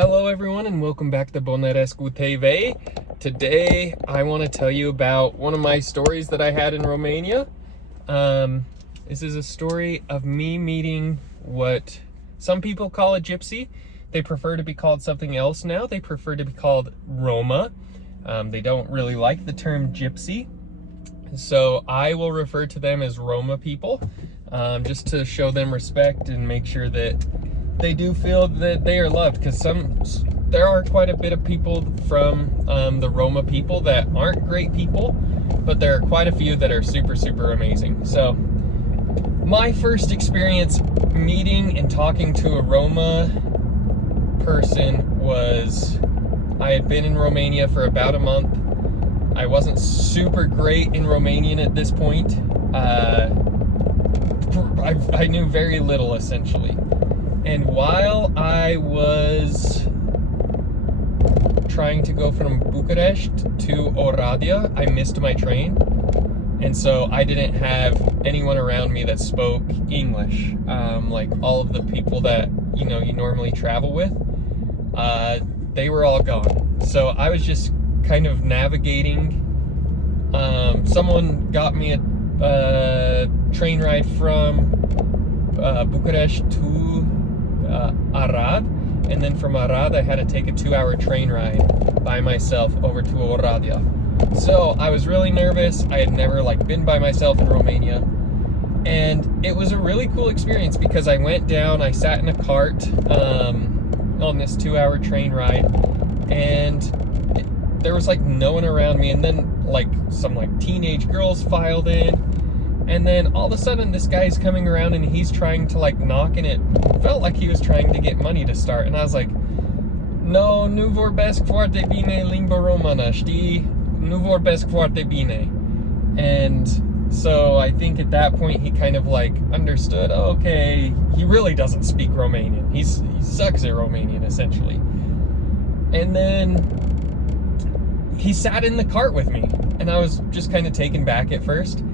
Hello everyone and welcome back to Bonerescu TV. Today I want to tell you about one of my stories that I had in Romania. This is a story of me meeting what some people call a gypsy. They prefer to be called something else now. They prefer to be called Roma. They don't really like the term gypsy. So I will refer to them as Roma people, just to show them respect and make sure that they do feel that they are loved, because there are quite a bit of people from the Roma people that aren't great people, but there are quite a few that are super amazing. So my first experience meeting and talking to a Roma person was, I had been in Romania for about a month. I wasn't super great in Romanian at this point. I knew very little essentially. And while I was trying to go from Bucharest to Oradea, I missed my train. And so I didn't have anyone around me that spoke English. Like all of the people that, you normally travel with, they were all gone. So I was just kind of navigating. Someone got me a train ride from Bucharest to Arad, and then from Arad I had to take a 2-hour train ride by myself over to Oradea. So I was really nervous. I had never been by myself in Romania, and it was a really cool experience because I went down, I sat in a cart on this 2-hour train ride, and there was no one around me, and then some teenage girls filed in. And then all of a sudden this guy's coming around and he's trying to knock, and it felt like he was trying to get money to start. And I was like, no, nu vorbesc foarte bine limba română, știi? Nu vorbesc foarte bine. And so I think at that point he kind of understood, oh, okay, he really doesn't speak Romanian. He sucks at Romanian essentially. And then he sat in the cart with me, and I was just kind of taken back at first.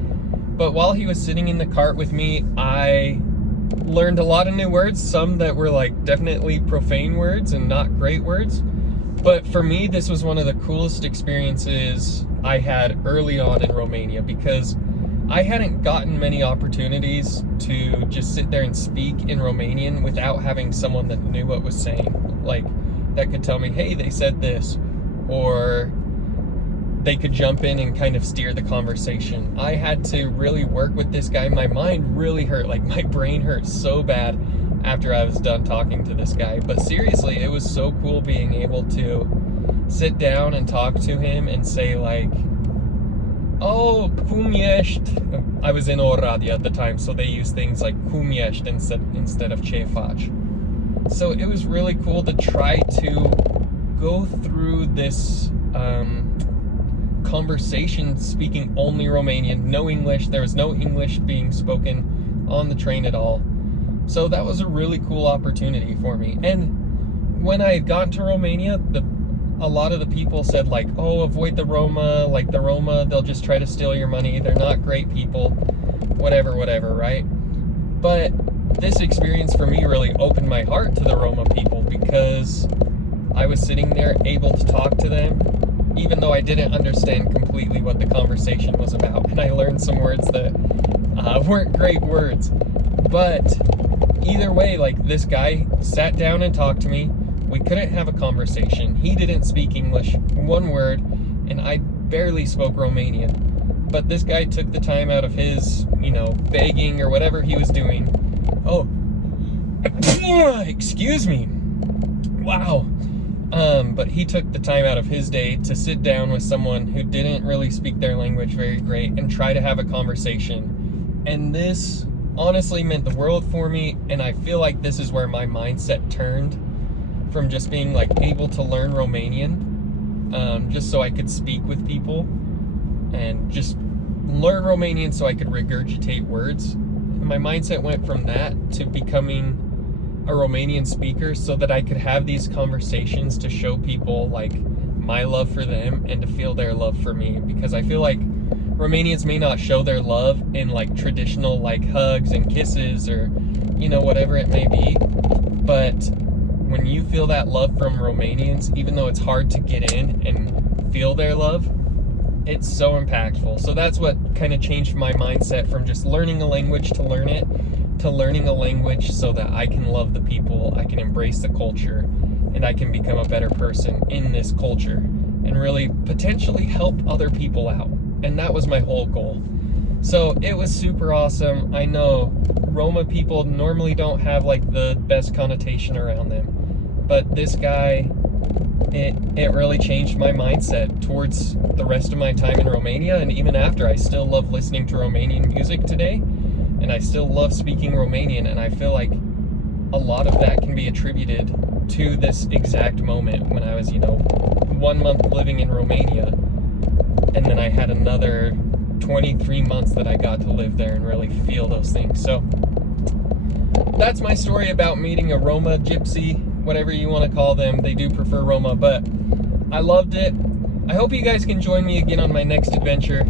But while he was sitting in the cart with me, I learned a lot of new words, some that were definitely profane words and not great words. But for me, this was one of the coolest experiences I had early on in Romania, because I hadn't gotten many opportunities to just sit there and speak in Romanian without having someone that knew what was saying, that could tell me, hey, they said this, or they could jump in and kind of steer the conversation. I had to really work with this guy. My mind really hurt. My brain hurt so bad after I was done talking to this guy. But seriously, it was so cool being able to sit down and talk to him and say oh, cum ești? I was in Oradea at the time, so they use things like cum ești instead of ce faci. So it was really cool to try to go through this conversation speaking only Romanian, no English. There was no English being spoken on the train at all. So that was a really cool opportunity for me. And when I had gotten to Romania, a lot of the people said oh, avoid the Roma, the Roma, they'll just try to steal your money, they're not great people, whatever, right? But this experience for me really opened my heart to the Roma people, because I was sitting there able to talk to them, even though I didn't understand completely what the conversation was about. And I learned some words that weren't great words. But either way, this guy sat down and talked to me. We couldn't have a conversation. He didn't speak English, one word, and I barely spoke Romanian. But this guy took the time out of his, begging or whatever he was doing. Oh, excuse me. Wow. But he took the time out of his day to sit down with someone who didn't really speak their language very great and try to have a conversation. And this honestly meant the world for me, and I feel like this is where my mindset turned from just being able to learn Romanian, just so I could speak with people and just learn Romanian so I could regurgitate words. And my mindset went from that to becoming a Romanian speaker so that I could have these conversations to show people my love for them and to feel their love for me, because I feel like Romanians may not show their love in traditional hugs and kisses or whatever it may be, but when you feel that love from Romanians, even though it's hard to get in and feel their love, it's so impactful. So that's what kind of changed my mindset from just learning a language to learn it, to learning a language so that I can love the people, I can embrace the culture, and I can become a better person in this culture and really potentially help other people out. And that was my whole goal. So it was super awesome. I know Roma people normally don't have like the best connotation around them, but this guy, it really changed my mindset towards the rest of my time in Romania. And even after, I still love listening to Romanian music today, and I still love speaking Romanian, and I feel like a lot of that can be attributed to this exact moment when I was, 1 month living in Romania, and then I had another 23 months that I got to live there and really feel those things. So that's my story about meeting a Roma, Gypsy, whatever you want to call them. They do prefer Roma, but I loved it. I hope you guys can join me again on my next adventure.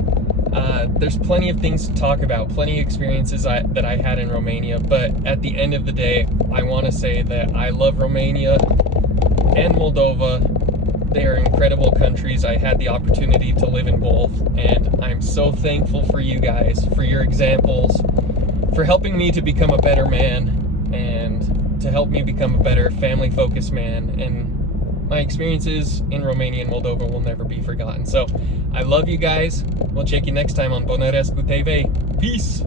There's plenty of things to talk about, plenty of experiences that I had in Romania, but at the end of the day, I want to say that I love Romania and Moldova. They are incredible countries. I had the opportunity to live in both, and I'm so thankful for you guys, for your examples, for helping me to become a better man, and to help me become a better family-focused man. And my experiences in Romania and Moldova will never be forgotten. So I love you guys. We'll check you next time on Bonarescu TV. Peace!